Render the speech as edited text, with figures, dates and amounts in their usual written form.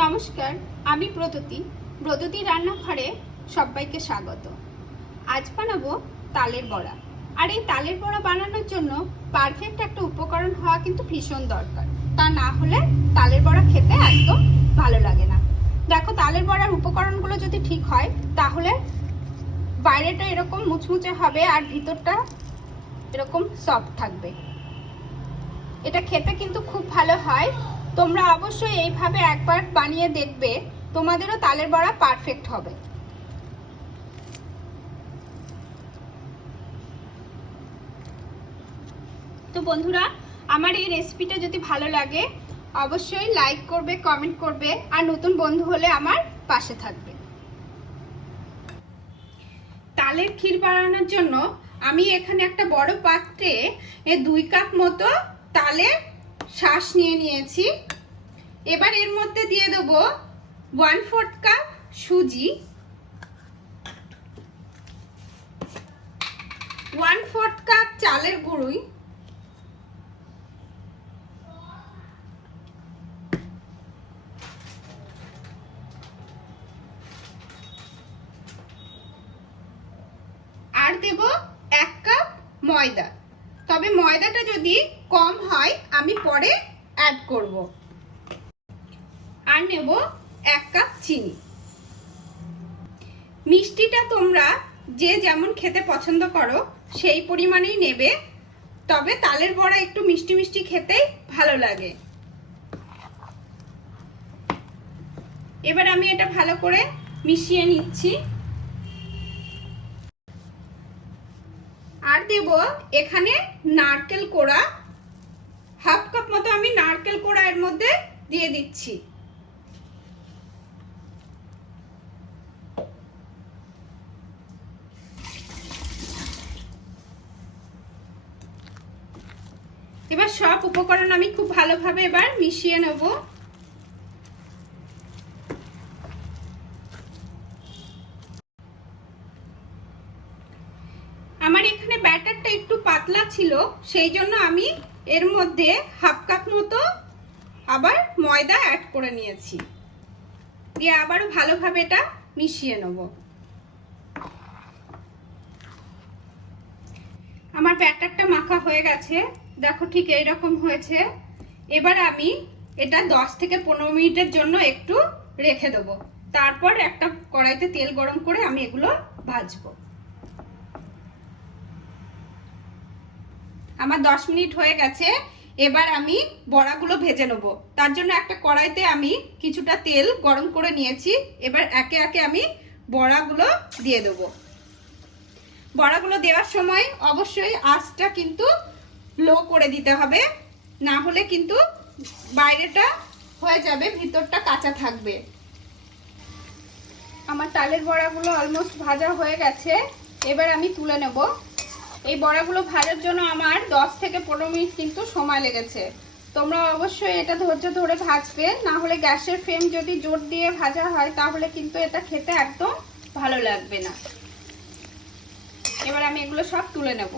নমস্কার, আমি ব্রততী রান্নাঘরে সবাইকে স্বাগত। আজ বানাবো তালের বড়া। আর এই তালের বড়া বানানোর জন্য পারফেক্ট একটা উপকরণ হওয়া কিন্তু ভীষণ দরকার। তা না হলে তালের বড়া খেতে একদম ভালো লাগে না। দেখো, তালের বড়ার উপকরণগুলো যদি ঠিক হয় তাহলে বাইরেটা এরকম মুচমুচে হবে আর ভিতরটা এরকম সফট থাকবে। এটা খেতে কিন্তু খুব ভালো হয়। তোমরা অবশ্যই এইভাবে একবার বানিয়ে দেখবে, তোমাদেরও তালের বড়া পারফেক্ট হবে। তো বন্ধুরা, আমার এই রেসিপিটা যদি ভালো লাগে অবশ্যই লাইক করবে, কমেন্ট করবে, আর নতুন বন্ধু হলে আমার পাশে থাকবে। তালের ক্ষীর বানানোর জন্য আমি এখানে একটা বড় পাত্রে 2 কাপ মতো তালের শাঁস নিয়ে নিয়েছি। এবার এর মধ্যে দিয়ে দেবো 1/4 কাপ সুজি, 1/4 কাপ চালের গুঁড়ি, আর দেব 1 কাপ ময়দা। তবে ময়দাটা যদি কম হয় আমি পরে অ্যাড করব। আর নেব 1 কাপ চিনি। মিষ্টিটা তোমরা যে যেমন খেতে পছন্দ করো সেই পরিমাণেই নেবে, তবে তালের বড়া একটু মিষ্টি মিষ্টি খেতেই ভালো লাগে। এবার আমি এটা ভালো করে মিশিয়ে নিচ্ছি। আর দেব এখানে নারকেল কোড়া, 1/2 কাপ মতো আমি নারকেল কোড়া এর মধ্যে দিয়ে দিচ্ছি। এবার সব উপকরণ আমি খুব ভালোভাবে এবার মিশিয়ে নেব। আমার এখানে ব্যাটারটা একটু পাতলা ছিল, সেই জন্য আমি এর মধ্যে 1/2 কাপ মতো আবার ময়দা অ্যাড করে নিয়েছি। দিয়ে আবারও ভালোভাবে এটা মিশিয়ে নেব। আমার ব্যাটারটা মাখা হয়ে গেছে, দেখো ঠিক এইরকম হয়েছে। এবার আমি এটা 10 থেকে 15 মিনিটের জন্য একটু রেখে দেবো। তারপর একটা কড়াইতে তেল গরম করে আমি এগুলো ভাজবো। আমার 10 মিনিট হয়ে গেছে। এবার আমি বড়াগুলো ভেজে নেব। তার জন্য একটা কড়াইতে আমি কিছুটা তেল গরম করে নিয়েছি। এবার একে একে আমি বড়াগুলো দিয়ে দেব। বড়াগুলো দেওয়ার সময় অবশ্যই আঁচটা কিন্তু লো করে দিতে হবে, না হলে কিন্তু বাইরেটা হয়ে যাবে, ভিতরটা কাঁচা থাকবে। আমার তালের বড়াগুলো অলমোস্ট ভাজা হয়ে গেছে। এবার আমি তুলে নেব। এই বড়াগুলো ভাজার জন্য আমার 10 থেকে 15 মিনিট কিন্তু সময় লেগেছে। তোমরা অবশ্যই এটা ধৈর্য ধরে ভাজবে, না হলে গ্যাসের ফ্লেম যদি জোর দিয়ে ভাজা হয় তাহলে কিন্তু এটা খেতে একদম ভালো লাগবে না। এবার আমি এগুলো সব তুলে নেব।